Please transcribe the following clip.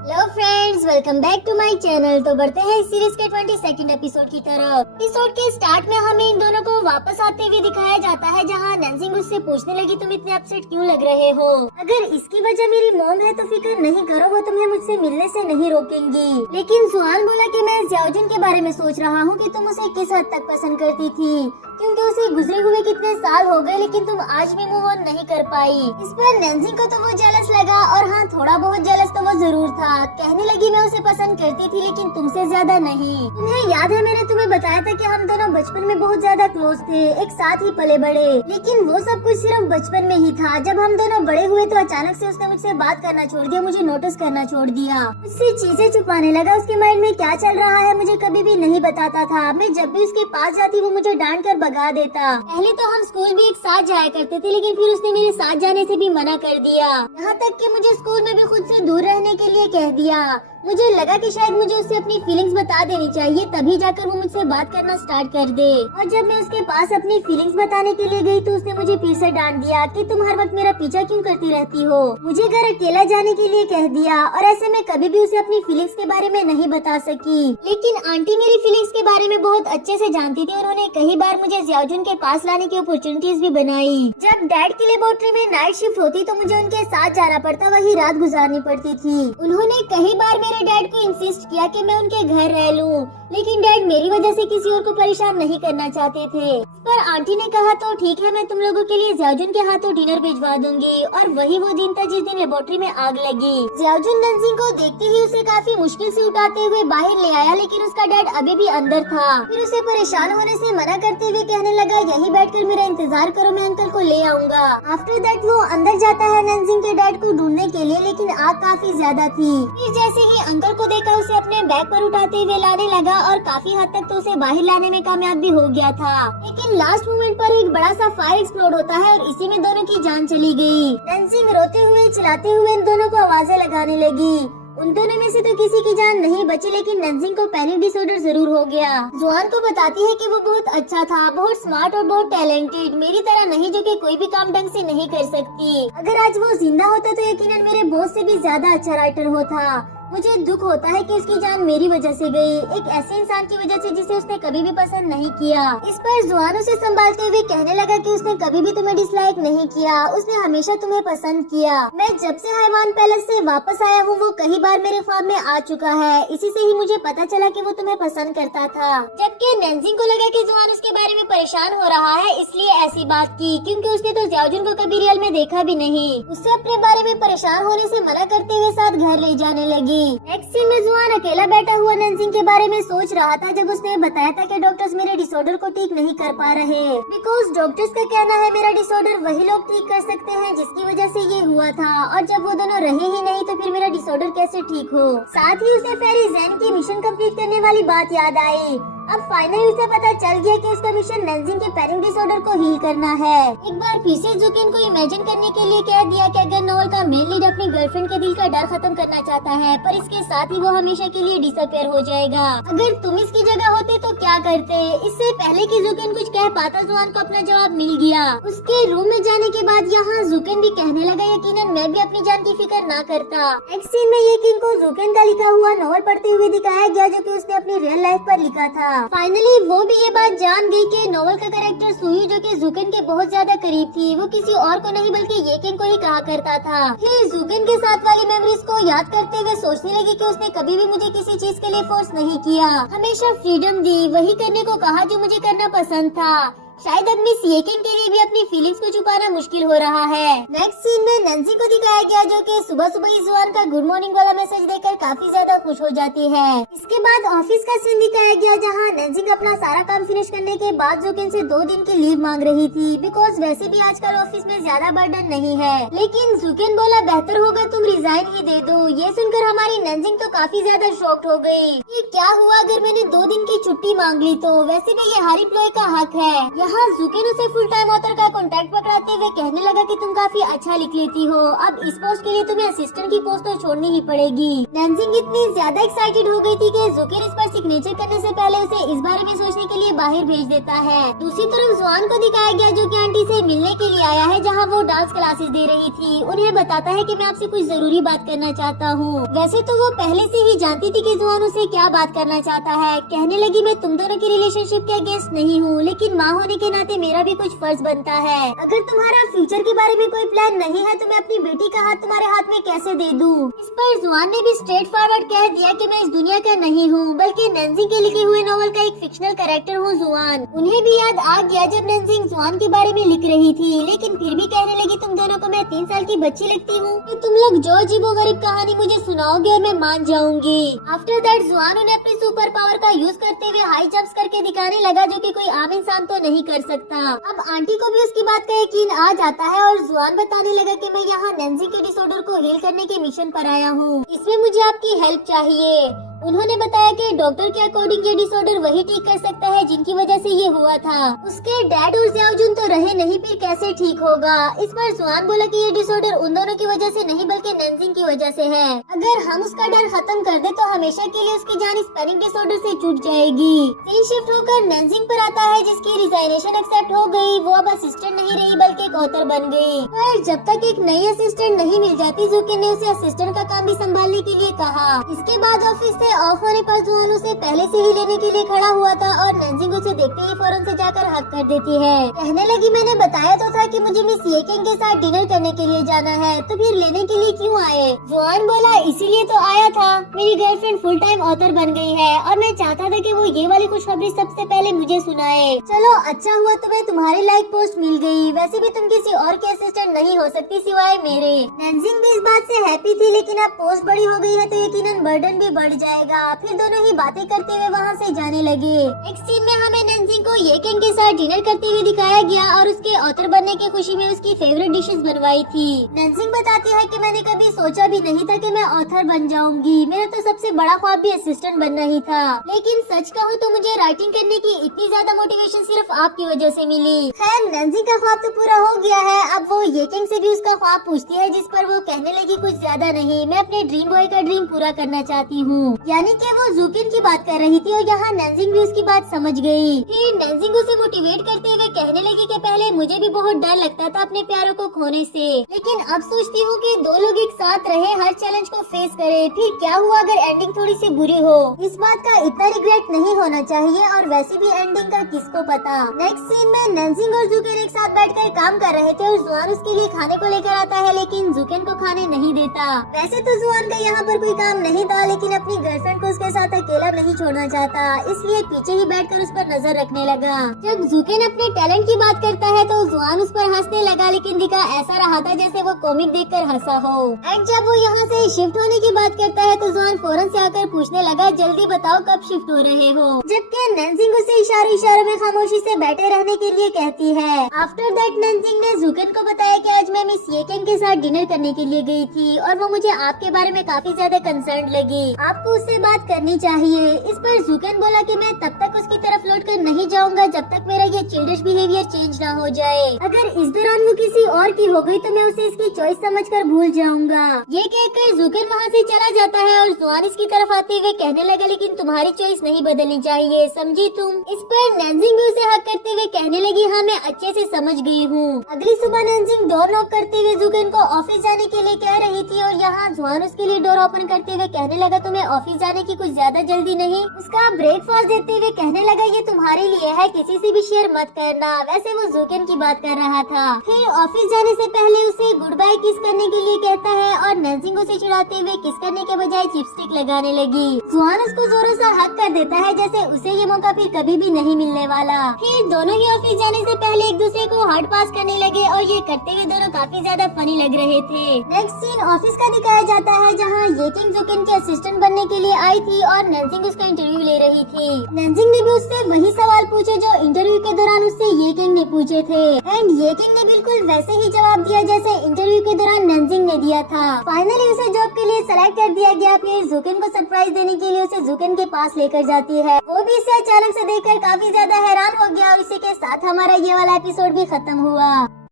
Hello friends, welcome back to my channel. तो बढ़ते हैं इस सीरीज के 22nd एपिसोड की तरफ। एपिसोड के स्टार्ट में हमें इन दोनों को वापस आते हुए दिखाया जाता है, जहां नैन्सिंग उससे पूछने लगी तुम इतने अपसेट क्यों लग रहे हो। अगर इसकी वजह मेरी मॉम है तो फिक्र नहीं करो, वो तुम्हें मुझसे मिलने से नहीं रोकेंगी। लेकिन जुआन बोला कि मैं जियाओजुन के बारे में सोच रहा हूँ कि तुम उसे किस हद तक पसंद करती थी, क्योंकि उसे गुजरे हुए कितने साल हो गए लेकिन तुम आज भी मूव ऑन नहीं कर पाई। इस पर नैन्सिंग को तो वो जेलस लगा, और हाँ, थोड़ा बहुत जेलस तो वो जरूर था। कहने लगी मैं उसे पसंद करती थी लेकिन तुमसे ज्यादा नहीं। तुम्हें याद है मैंने तुम्हें बताया था कि हम दोनों बचपन में बहुत ज्यादा क्लोज थे, एक साथ ही पले बड़े। लेकिन वो सब कुछ सिर्फ बचपन में ही था। जब हम दोनों बड़े हुए तो अचानक से उसने मुझसे बात करना छोड़ दिया, मुझे नोटिस करना छोड़ दिया, मुझसे चीजें छुपाने लगा। उसके माइंड में क्या चल रहा है मुझे कभी भी नहीं बताता था। मैं जब भी उसके पास जाती वो मुझे डांट कर भगा देता। पहले तो हम स्कूल भी एक साथ जाया करते थे, लेकिन फिर उसने मेरे साथ जाने से भी मना कर दिया। यहाँ तक कि मुझे स्कूल में भी खुद से दूर रहने के लिए कह दिया। मुझे लगा कि शायद मुझे उससे अपनी फीलिंग्स बता देनी चाहिए, तभी जाकर वो मुझसे बात करना स्टार्ट कर दे। और जब मैं उसके पास अपनी फीलिंग्स बताने के लिए गई तो उसने मुझे फिर से डांट दिया कि तुम हर वक्त मेरा पीछा क्यों करती रहती हो। मुझे घर अकेला जाने के लिए कह दिया, और ऐसे में कभी भी उसे अपनी फीलिंग्स के बारे में नहीं बता सकी। लेकिन आंटी मेरी फीलिंग्स के बारे में बहुत अच्छे से जानती थी, और उन्होंने कई बार मुझे जियाओजुन के पास लाने की अपॉर्चुनिटीज भी बनाई। जब डैड की लेबोरेटरी में नाइट शिफ्ट होती तो मुझे उनके साथ जाना पड़ता, वही रात गुजारनी पड़ती थी। उन्होंने कई बार मेरे डैड को इंसिस्ट किया कि मैं उनके घर रह लूं, लेकिन डैड मेरी वजह से किसी और को परेशान नहीं करना चाहते थे। पर आंटी ने कहा तो ठीक है, मैं तुम लोगों के लिए जियाओजुन के हाथों डिनर भिजवा दूंगी। और वही वो दिन था जिस दिन लेबोरेटरी में आग लगी। जियाओजुन नैन्सिंग को देखते ही उसे काफी मुश्किल से उठाते हुए बाहर ले आया, लेकिन उसका डैड अभी भी अंदर था। फिर उसे परेशान होने से मना करते हुए कहने लगा यही बैठकर मेरा इंतजार करो, मैं अंकल को ले आऊंगा। आफ्टर दैट वो अंदर जाता है नैन्सिंग के डैड को ढूंढने के लिए, लेकिन आग काफी ज्यादा थी। फिर जैसे ही अंकल को देखा उसे अपने बैग पर उठाते हुए लाने लगा, और काफी हद तक तो उसे बाहर लाने में कामयाब भी हो गया था। लेकिन लास्ट मोमेंट पर एक बड़ा सा फायर एक्सप्लोड होता है, और इसी में दोनों की जान चली गई। नैन्सिंग रोते हुए चिल्लाते हुए इन दोनों को आवाजें लगाने लगी। उन दोनों में से तो किसी की जान नहीं बची, लेकिन नैन्सिंग को पैनिक डिसऑर्डर जरूर हो गया। जुआन को बताती है कि वो बहुत अच्छा था, बहुत स्मार्ट और बहुत टैलेंटेड, मेरी तरह नहीं जो कि कोई भी काम ढंग से नहीं कर सकती। अगर आज वो जिंदा होता तो यकीनन मेरे बॉस से भी ज्यादा अच्छा राइटर होता। मुझे दुख होता है कि उसकी जान मेरी वजह से गई, एक ऐसे इंसान की वजह से जिसे उसने कभी भी पसंद नहीं किया। इस पर जुआन उसे संभालते हुए कहने लगा कि उसने कभी भी तुम्हें डिसलाइक नहीं किया, उसने हमेशा तुम्हें पसंद किया। मैं जब से हैवान पैलेस से वापस आया हूँ वो कई बार मेरे ख्वाब में आ चुका है, इसी से ही मुझे पता चला कि वो तुम्हें पसंद करता था। जबकि नैन्सिंग को लगा कि जुआन उसके बारे में परेशान हो रहा है, इसलिए ऐसी बात की, क्योंकि उसने तो जियाओजुन को कभी रियल में देखा भी नहीं। उससे अपने बारे में परेशान होने से मना करते हुए साथ घर ले जाने लगी। नेक्स्ट सीन में जुआन अकेला बैठा हुआ नैन्सिंग के बारे में सोच रहा था, जब उसने बताया था कि डॉक्टर्स मेरे डिसऑर्डर को ठीक नहीं कर पा रहे, बिकॉज डॉक्टर्स का कहना है मेरा डिसऑर्डर वही लोग ठीक कर सकते हैं जिसकी वजह से ये हुआ था, और जब वो दोनों रहे ही नहीं तो फिर मेरा डिसऑर्डर कैसे ठीक हो। साथ ही उसे फेरी ज़ेन की मिशन कंप्लीट करने वाली बात याद आई। अब फाइनली उसे पता चल गया कि उसका मिशन नैन्सिंग के पैनिक डिसऑर्डर को हील करना है। एक बार फिर से जुकिन को इमेजिन करने के लिए कह दिया कि अगर नोवेल का मेन लीड अपनी गर्लफ्रेंड के दिल का डर खत्म करना चाहता है, पर इसके साथ ही वो हमेशा के लिए डिसअपियर हो जाएगा। अगर तुम इसकी जगह होते तो क्या करते। इससे पहले कि जुकिन कुछ कह पाता जुआन को अपना जवाब मिल गया। उसके रूम में जाने के बाद यहाँ जुकिन भी कहने लगा यकीनन मैं भी अपनी जान की फिक्र ना करता। नेक्स्ट सीन में यकीन को जुकिन का लिखा हुआ नोवेल पढ़ते हुए दिखाया गया, जो कि उसने अपनी रियल लाइफ पर लिखा था। फाइनली वो भी ये बात जान गई कि नोवेल का कैरेक्टर सुयू, जो कि जुकिन के बहुत ज्यादा करीब थी, वो किसी और को नहीं बल्कि येकिन को ही कहा करता था। फिर जुकिन के साथ वाली मेमोरीज को याद करते हुए सोचने लगी कि उसने कभी भी मुझे किसी चीज के लिए फोर्स नहीं किया, हमेशा फ्रीडम दी, वही करने को कहा जो मुझे करना पसंद था। शायद अब मिस येकिन के लिए भी अपनी फीलिंग्स को छुपाना मुश्किल हो रहा है। नेक्स्ट सीन में नैन्सिंग को दिखाया गया, जो कि सुबह सुबह ही जुआन का गुड मॉर्निंग वाला मैसेज देखकर काफी ज्यादा खुश हो जाती है। इसके बाद ऑफिस का सीन दिखाया गया, जहां नैन्सिंग अपना सारा काम फिनिश करने के बाद जुकिन से 2 दिन की लीव मांग रही थी, बिकॉज वैसे भी आजकल ऑफिस में ज्यादा बर्डन नहीं है। लेकिन जुकिन बोला बेहतर होगा तुम रिजाइन ही दे दो। ये सुनकर हमारी नैन्सिंग तो काफी ज्यादा शॉक्ड हो गई कि क्या हुआ अगर मैंने 2 दिन की छुट्टी मांग ली तो। वैसे भी ये हर एम्प्लॉय का हक है, जहाँ जुकेन उसे फुल टाइम ऑथर का कॉन्ट्रैक्ट पकड़ाते हुए कहने लगा कि तुम काफी अच्छा लिख लेती हो, अब इस पोस्ट के लिए तुम्हें असिस्टेंट की पोस्ट तो छोड़नी ही पड़ेगी। नैनजिंग इतनी ज्यादा एक्साइटेड हो गई थी कि जुकेन इस पर सिग्नेचर करने से पहले उसे इस बारे में सोचने के लिए बाहर भेज देता है। दूसरी तरफ जुआन को दिखाया गया जो कि आंटी से मिलने के लिए आया है, जहाँ वो डांस क्लासेस दे रही थी। उन्हें बताता है कि मैं आपसे कुछ जरूरी बात करना चाहता हूँ। वैसे तो वो पहले से ही जानती थी कि जुआन उसे क्या बात करना चाहता है। कहने लगी मैं तुम दोनों की रिलेशनशिप के अगेंस्ट नहीं हूँ, लेकिन माँ होने के नाते मेरा भी कुछ फर्ज बनता है। अगर तुम्हारा फ्यूचर के बारे में कोई प्लान नहीं है तो मैं अपनी बेटी का हाथ तुम्हारे हाथ में कैसे दे दूँ। इस पर जुआन ने भी स्ट्रेट फॉरवर्ड कह दिया कि मैं इस दुनिया का नहीं हूँ, बल्कि नैन्जिंग के लिखे हुए नॉवल का एक फिक्शनल कैरेक्टर हूँ जुआन। उन्हें भी याद आ गया जब नैन्जिंग जुआन के बारे में लिख रही थी, लेकिन फिर भी कहने लगी तुम दोनों को मैं 3 साल की बच्ची लगती हूँ, तो तुम लोग जो अजीबो गरीब कहानी मुझे सुनाओगे और मैं मान जाऊंगी। आफ्टर दैट जुआन उन्हें अपनी सुपर पावर का यूज करते हुए हाई जंप्स करके दिखाने लगा, जो कि कोई आम इंसान तो नहीं कर सकता। अब आंटी को भी उसकी बात का यकीन आ जाता है और जुआन बताने लगा कि मैं यहाँ नैन्जिंग के डिसऑर्डर को हील करने के मिशन पर आया हूँ, इसमें मुझे आपकी हेल्प चाहिए। उन्होंने बताया कि डॉक्टर के अकॉर्डिंग ये डिसऑर्डर वही ठीक कर सकता है जिनकी वजह से ये हुआ था। उसके डैड और ज़ियाओजुन तो रहे नहीं, फिर कैसे ठीक होगा। इस पर जुआन बोला कि ये डिसऑर्डर उन दोनों की वजह से नहीं बल्कि नैन्जिंग की वजह से है। अगर हम उसका डर खत्म कर दे तो हमेशा के लिए उसकी जान इस पैनिक डिसऑर्डर से छूट जाएगी। सीन शिफ्ट होकर नैन्जिंग पर आता है, जिसकी रिजाइनेशन एक्सेप्ट हो गई। वो अब असिस्टेंट नहीं रही बल्कि एक ऑथर बन गई। पर जब तक एक नई असिस्टेंट नहीं मिल जाती, जुकेन ने उसे असिस्टेंट का काम भी संभालने के लिए कहा। इसके बाद ऑफिस से ऑफ होने पर जुआन उसे पहले से ही लेने के लिए खड़ा हुआ था और नैन्जिंग उसे देखते ही फौरन से जाकर हक कर देती है। कहने लगी मैंने बताया तो था कि मुझे मिस येकेंग के साथ डिनर करने के लिए जाना है, तो फिर लेने के लिए क्यों आए। जुआन बोला इसीलिए तो आया था, मेरी गर्लफ्रेंड फुल टाइम ऑथर बन गई है और मैं चाहता था कि वो ये वाली खुशखबरी सबसे पहले मुझे सुनाए। चलो अच्छा हुआ तुम्हें तुम्हारी लाइक पोस्ट मिल गई, वैसे भी तुम किसी और की असिस्टेंट नहीं हो सकती सिवाय मेरे। नैन्जिंग भी इस बात से हैप्पी थी, लेकिन अब पोस्ट बड़ी हो गई है तो यकीनन बर्डन भी बढ़ जाएगा। फिर दोनों ही बातें करते हुए वहाँ से जाने लगे। नेक्स्ट सीन में हमें नैन्जिंग को येकेंग के साथ डिनर करते हुए दिखाया गया और उसके ऑथर बनने की खुशी में उसकी फेवरेट डिशेस बनवाई थी। नैन्जिंग बताती है कि मैंने कभी सोचा भी नहीं था कि मैं ऑथर बन जाऊंगी, मेरा तो सबसे बड़ा ख्वाब भी असिस्टेंट बनना ही था। लेकिन सच कहूँ तो मुझे राइटिंग करने की इतनी ज्यादा मोटिवेशन सिर्फ आपकी वजह से मिली। खैर नैन्जिंग का ख्वाब तो पूरा हो गया है, अब वो येकेंग से भी उसका ख्वाब पूछती है, जिस पर वो कहने लगी कुछ ज्यादा नहीं, मैं अपने ड्रीम बॉय का ड्रीम पूरा करना चाहती हूँ। यानी कि वो जुकेन की बात कर रही थी और यहाँ नैन्जिंग भी उसकी बात समझ गई। फिर नैन्जिंग उसे मोटिवेट करते हुए कहने लगी कि पहले मुझे भी बहुत डर लगता था अपने प्यारों को खोने से, लेकिन अब सोचती हूँ कि दो लोग एक साथ रहे, हर चैलेंज को फेस करे, फिर क्या हुआ अगर एंडिंग थोड़ी सी बुरी हो। इस बात का इतना रिग्रेट नहीं होना चाहिए और वैसे भी एंडिंग का किसको पता। नेक्स्ट सीन में नैन्जिंग और जुकेन एक साथ बैठकर काम कर रहे थे और जुआन उसके लिए खाने को लेकर आता है, लेकिन जुकेन को खाने नहीं देता। वैसे तो जुआन का यहाँ पर कोई काम नहीं था, लेकिन अपनी गर्लफ्रेंड को उसके साथ अकेला नहीं छोड़ना चाहता, इसलिए पीछे ही बैठकर उस पर नजर रखने लगा। जब जुकेन अपने टैलेंट की बात करता है तो जुआन उस पर हंसने लगा, लेकिन दिखा ऐसा रहा था जैसे वो कॉमिक देखकर हंसा हो। एंड जब वो यहाँ से शिफ्ट होने की बात करता है तो जुआन फौरन से आकर पूछने लगा जल्दी बताओ कब शिफ्ट हो रहे हो, जबकि नैन्जिंग उसे इशारों में खामोशी से बैठे रहने के लिए कहती है। आफ्टर दैट नैन्जिंग ने जुकेन को बताया कि आज मैं मिस येकेंग के साथ डिनर करने के लिए गई थी और वो मुझे आपके बारे में काफी ज्यादा कंसर्न लगी, आपको उससे बात करनी चाहिए। इस पर जुकेन बोला कि मैं तब तक उसकी तरफ लौट कर नहीं जाऊंगा जब तक मेरा ये चिल्डिश बिहेवियर चेंज ना हो जाए। अगर इस दौरान वो किसी और की हो गई तो मैं उसे इसकी चॉइस समझकर भूल जाऊंगा। ये कहकर जुकेन वहाँ से चला जाता है और जुआन इसकी तरफ आते हुए कहने लगा लेकिन तुम्हारी चॉइस नहीं बदलनी चाहिए, समझी तुम। इस पर नैन्जिंग भी उसे हक करते हुए कहने लगी हाँ मैं अच्छे से समझ गई हूँ। अगली सुबह नैन्जिंग डोर नॉक करते हुए जुकेन को ऑफिस जाने के लिए कह रही थी और यहाँ जुआन उसके लिए डोर ओपन करते हुए कहने लगा तुम्हें ऑफिस जाने की कुछ ज्यादा जल्दी नहीं। उसका ब्रेकफास्ट देते हुए कहने लगा ये तुम्हारे लिए है, किसी से भी शेयर मत करना। वैसे वो जुकेन की बात कर रहा था। फिर ऑफिस जाने से पहले उसे गुड बाय किस करने के लिए कहता है और नैन्जिंग उसे चिढ़ाते हुए किस करने के बजाय चिपस्टिक लगाने लगी। जुआन उसको जोरों से हक कर देता है जैसे उसे ये मौका फिर कभी भी नहीं मिलने वाला। फिर दोनों ही ऑफिस जाने से पहले एक दूसरे को हार्ट पास करने लगे और ये करते हुए दोनों काफी ज्यादा फनी लग रहे थे। नेक्स्ट सीन ऑफिस का दिखाया जाता है जहाँ येकेंग जुकेन के असिस्टेंट बनने के लिए आई थी और नैन्जिंग उसका इंटरव्यू ले रही थी। नैन्जिंग ने भी उससे वही सवाल सवाल पूछे जो इंटरव्यू के दौरान उससे ये किंग ने पूछे थे एंड ये किंग ने बिल्कुल वैसे ही जवाब दिया जैसे इंटरव्यू के दौरान नैनजिंग ने दिया था। फाइनली उसे जॉब के लिए सेलेक्ट कर दिया गया। फिर जुकिन को सरप्राइज देने के लिए उसे जुकिन के पास लेकर जाती है। वो भी इसे अचानक से देखकर काफी ज्यादा हैरान हो गया और इसी के साथ हमारा ये वाला एपिसोड भी खत्म हुआ।